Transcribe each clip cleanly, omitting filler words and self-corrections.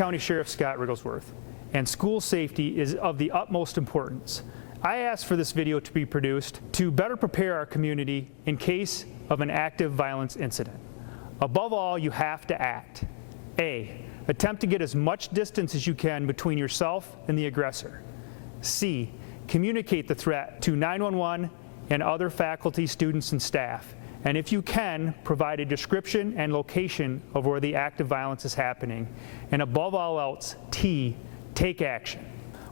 County Sheriff Scott Rigglesworth, and school safety is of the utmost importance. I asked for this video to be produced to better prepare our community in case of an active violence incident. Above all, you have to act. A, attempt to get as much distance as you can between yourself and the aggressor. C, communicate the threat to 911 and other faculty, students, and staff. And if you can, provide a description and location of where the active violence is happening. And above all else, T, take action.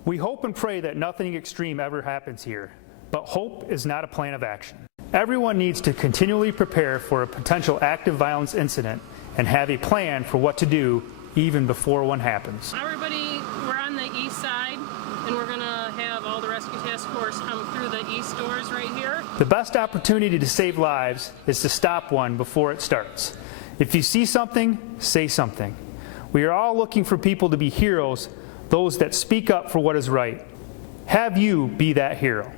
We hope and pray that nothing extreme ever happens here, but hope is not a plan of action. Everyone needs to continually prepare for a potential active violence incident and have a plan for what to do even before one happens. Everybody, we're on the east side, and we're going to have all the rescue task force come through the east doors right here. The best opportunity to save lives is to stop one before it starts. If you see something, say something. We are all looking for people to be heroes, those that speak up for what is right. Have you be that hero.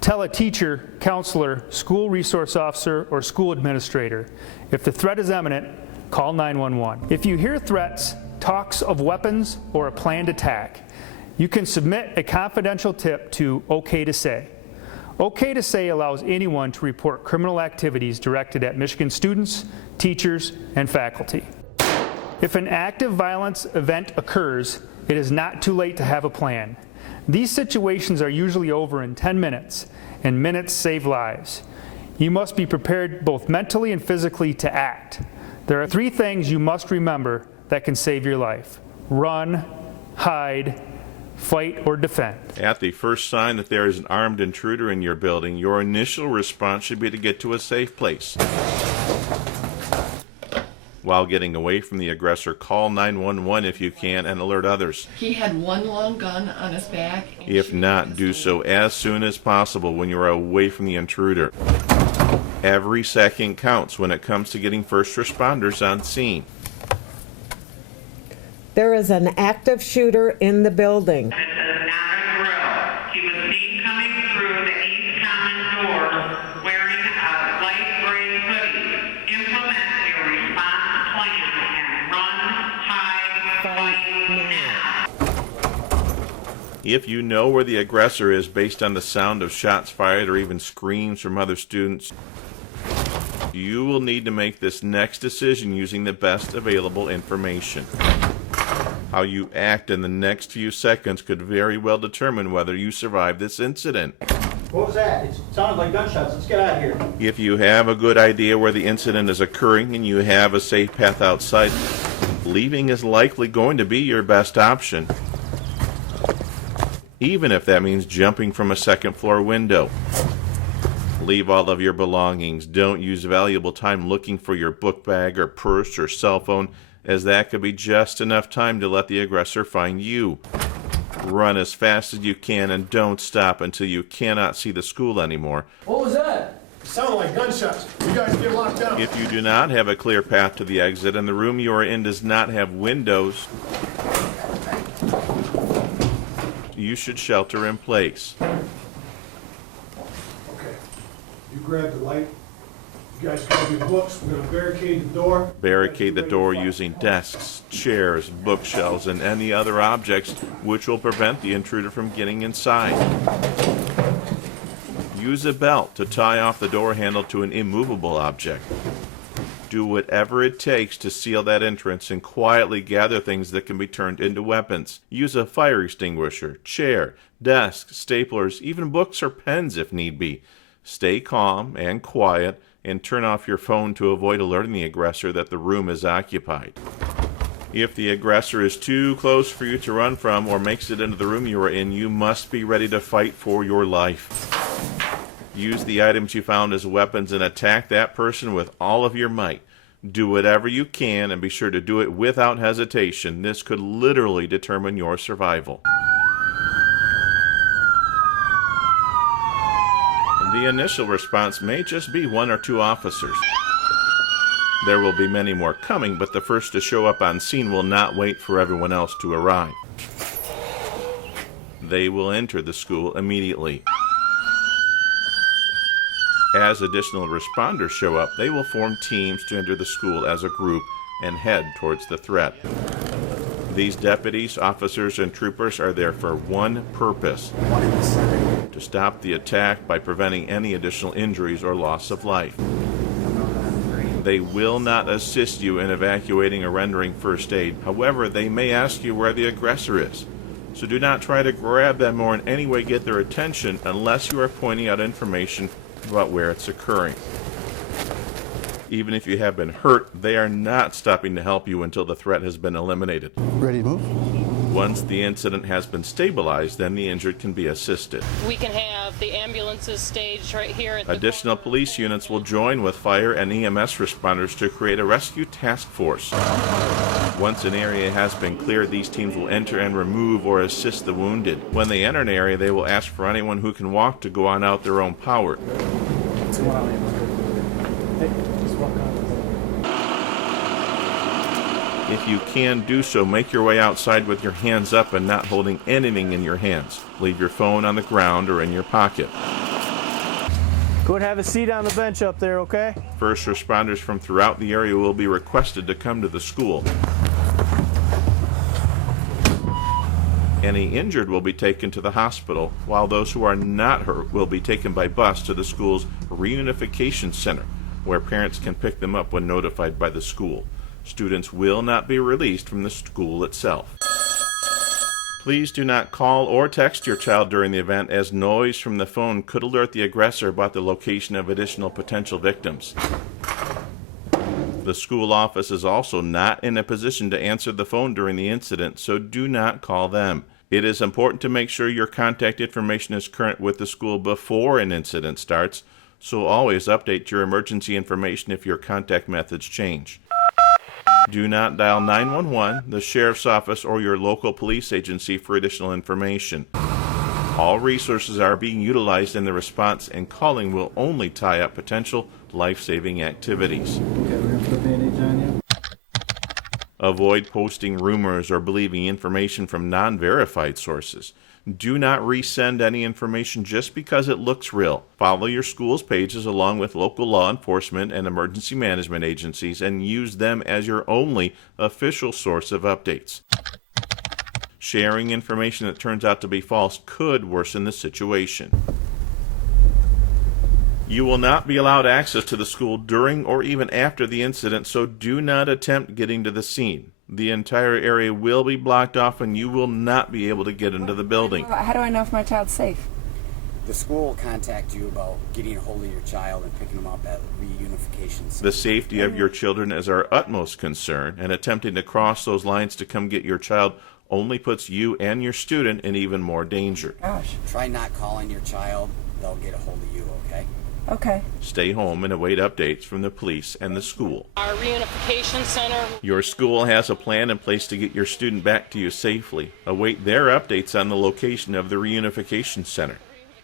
Tell a teacher, counselor, school resource officer, or school administrator. If the threat is imminent, call 911. If you hear threats, talks of weapons, or a planned attack, you can submit a confidential tip to OK to Say. OK to Say allows anyone to report criminal activities directed at Michigan students, teachers, and faculty. If an active violence event occurs, it is not too late to have a plan. These situations are usually over in 10 minutes, and minutes save lives. You must be prepared both mentally and physically to act. There are 3 things you must remember that can save your life: run, hide, fight, or defend. At the first sign that there is an armed intruder in your building, your initial response should be to get to a safe place. While getting away from the aggressor, call 911 if you can and alert others. He had one long gun on his back. If not, do so as soon as possible when you are away from the intruder. Every second counts when it comes to getting first responders on scene. There is an active shooter in the building. This is not a drill. He was seen coming through the east common door wearing a light gray hoodie. Implement your response plan and run, hide, fight now. If you know where the aggressor is based on the sound of shots fired or even screams from other students, you will need to make this next decision using the best available information. How you act in the next few seconds could very well determine whether you survive this incident. What was that? It sounded like gunshots. Let's get out of here. If you have a good idea where the incident is occurring and you have a safe path outside, leaving is likely going to be your best option, even if that means jumping from a second-floor window. Leave all of your belongings. Don't use valuable time looking for your book bag or purse or cell phone, as that could be just enough time to let the aggressor find you. Run as fast as you can and don't stop until you cannot see the school anymore. What was that? It sounded like gunshots. You guys get locked down. If you do not have a clear path to the exit and the room you are in does not have windows, you should shelter in place. Okay. You grab the light. You guys grab your books. We're going to barricade the door. Barricade the door using desks, chairs, bookshelves, and any other objects which will prevent the intruder from getting inside. Use a belt to tie off the door handle to an immovable object. Do whatever it takes to seal that entrance and quietly gather things that can be turned into weapons. Use a fire extinguisher, chair, desk, staplers, even books or pens if need be. Stay calm and quiet, and turn off your phone to avoid alerting the aggressor that the room is occupied. If the aggressor is too close for you to run from or makes it into the room you are in, you must be ready to fight for your life. Use the items you found as weapons and attack that person with all of your might. Do whatever you can and be sure to do it without hesitation. This could literally determine your survival. The initial response may just be 1 or 2 officers. There will be many more coming, but the first to show up on scene will not wait for everyone else to arrive. They will enter the school immediately. As additional responders show up, they will form teams to enter the school as a group and head towards the threat. These deputies, officers, and troopers are there for one purpose: to stop the attack by preventing any additional injuries or loss of life. They will not assist you in evacuating or rendering first aid. However, they may ask you where the aggressor is. So do not try to grab them or in any way get their attention unless you are pointing out information about where it's occurring. Even if you have been hurt, they are not stopping to help you until the threat has been eliminated. Ready to move? Once the incident has been stabilized, then the injured can be assisted. We can have the ambulances staged right here at the Additional police units will join with fire and EMS responders to create a rescue task force. Once an area has been cleared, these teams will enter and remove or assist the wounded. When they enter an area, they will ask for anyone who can walk to go on out their own power. If you can do so, make your way outside with your hands up and not holding anything in your hands. Leave your phone on the ground or in your pocket. Go and have a seat on the bench up there, okay? First responders from throughout the area will be requested to come to the school. Any injured will be taken to the hospital, while those who are not hurt will be taken by bus to the school's reunification center, where parents can pick them up when notified by the school. Students will not be released from the school itself. Please do not call or text your child during the event, as noise from the phone could alert the aggressor about the location of additional potential victims. The school office is also not in a position to answer the phone during the incident, so do not call them. It is important to make sure your contact information is current with the school before an incident starts, so always update your emergency information if your contact methods change. Do not dial 911, the sheriff's office, or your local police agency for additional information. All resources are being utilized in the response, and calling will only tie up potential life-saving activities. Okay, we're going to put a bandage on you. Avoid posting rumors or believing information from non-verified sources. Do not resend any information just because it looks real. Follow your school's pages along with local law enforcement and emergency management agencies and use them as your only official source of updates. Sharing information that turns out to be false could worsen the situation. You will not be allowed access to the school during or even after the incident, so do not attempt getting to the scene. The entire area will be blocked off and you will not be able to get into the building. How do I know if my child's safe? The school will contact you about getting a hold of your child and picking them up at reunification center. The safety of your children is our utmost concern, and attempting to cross those lines to come get your child only puts you and your student in even more danger. Gosh. Try not calling your child. They'll get a hold of you, okay? Okay. Stay home and await updates from the police and the school. Our reunification center. Your school has a plan in place to get your student back to you safely. Await their updates on the location of the reunification center.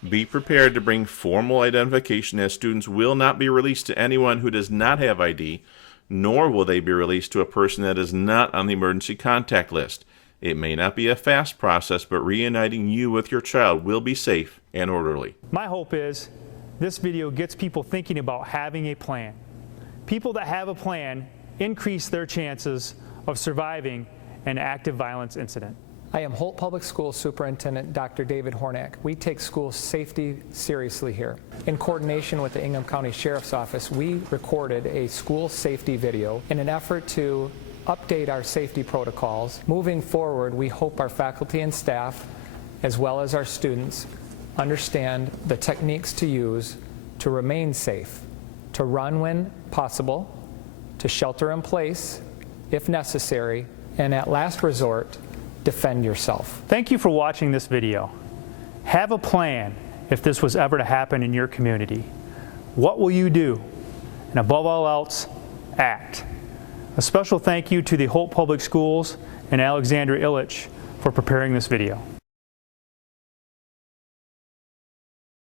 Be prepared to bring formal identification, as students will not be released to anyone who does not have ID, nor will they be released to a person that is not on the emergency contact list. It may not be a fast process, but reuniting you with your child will be safe and orderly. My hope is this video gets people thinking about having a plan. People that have a plan increase their chances of surviving an active violence incident. I am Holt Public Schools Superintendent Dr. David Hornak. We take school safety seriously here. In coordination with the Ingham County Sheriff's Office, we recorded a school safety video in an effort to update our safety protocols. Moving forward, we hope our faculty and staff, as well as our students, understand the techniques to use to remain safe, to run when possible, to shelter in place if necessary, and at last resort, defend yourself. Thank you for watching this video. Have a plan if this was ever to happen in your community. What will you do? And above all else, act. A special thank you to the Holt Public Schools and Alexandra Illich for preparing this video.